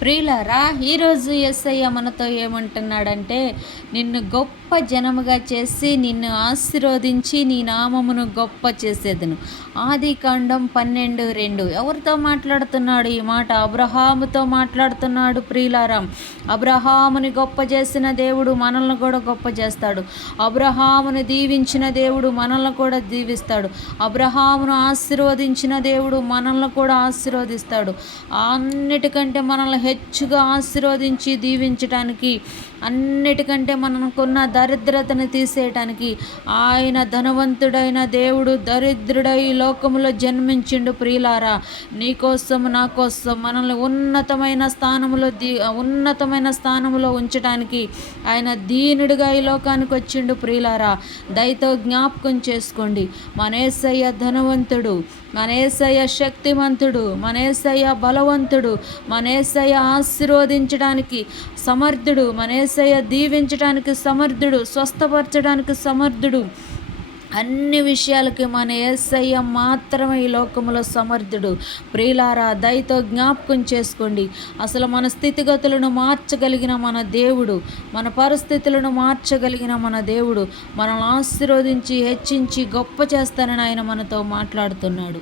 ప్రియులారా, ఈరోజు యేసయ్య మనతో ఏమంటున్నాడంటే, నిన్ను గొప్ప జనముగా చేసి నిన్ను ఆశీర్వదించి నీ నామమును గొప్ప చేసేదను. ఆదికాండం 12:2. ఎవరితో మాట్లాడుతున్నాడు ఈ మాట? అబ్రహాముతో మాట్లాడుతున్నాడు. ప్రియులారా, అబ్రహాముని గొప్ప చేసిన దేవుడు మనల్ని కూడా గొప్ప చేస్తాడు. అబ్రహామును దీవించిన దేవుడు మనల్ని కూడా దీవిస్తాడు. అబ్రహామును ఆశీర్వదించిన దేవుడు మనల్ని కూడా ఆశీర్వదిస్తాడు. అన్నిటికంటే మనల్ని హెచ్చుగా ఆశీర్వదించి దీవించటానికి, అన్నిటికంటే మనకున్న దరిద్రతను తీసేయటానికి ఆయన ధనవంతుడైన దేవుడు దరిద్రుడై లోకములో జన్మించిండు. ప్రియులారా, నీకోసం నా కోసం మనల్ని ఉన్నతమైన స్థానంలో ఉంచడానికి ఆయన దీనుడిగా ఈ లోకానికి వచ్చిండు. ప్రియులారా, దయతో జ్ఞాపకం చేసుకోండి, మన యేసయ్య ధనవంతుడు, మన యేసయ్య శక్తిమంతుడు, మన యేసయ్య బలవంతుడు, మన యేసయ్య ఆశీర్వదించడానికి సమర్థుడు, మన యేసయ్య దీవించడానికి సమర్థుడు, స్వస్థపరచడానికి సమర్థుడు. అన్ని విషయాలకి మన యేసయ్య మాత్రమే ఈ లోకములో సమర్థుడు. ప్రియులారా, దయతో జ్ఞాపకం చేసుకోండి, అసలు మన స్థితిగతులను మార్చగలిగిన మన దేవుడు, మన పరిస్థితులను మార్చగలిగిన మన దేవుడు మనల్ని ఆశీర్వదించి హెచ్చించి గొప్ప చేస్తానని ఆయన మనతో మాట్లాడుతున్నాడు.